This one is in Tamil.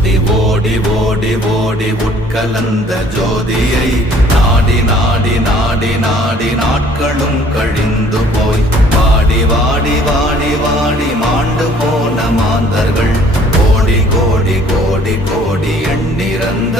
ஓடி ஓடி ஓடி ஓடி உட்கலந்த ஜோதியை நாடி நாடி நாடி நாடி நாட்களும் கழிந்து போய் வாடி வாடி வாடி வாடி மாண்டு போன மாந்தர்கள் கோடி கோடி கோடி கோடி எண்ணிறந்த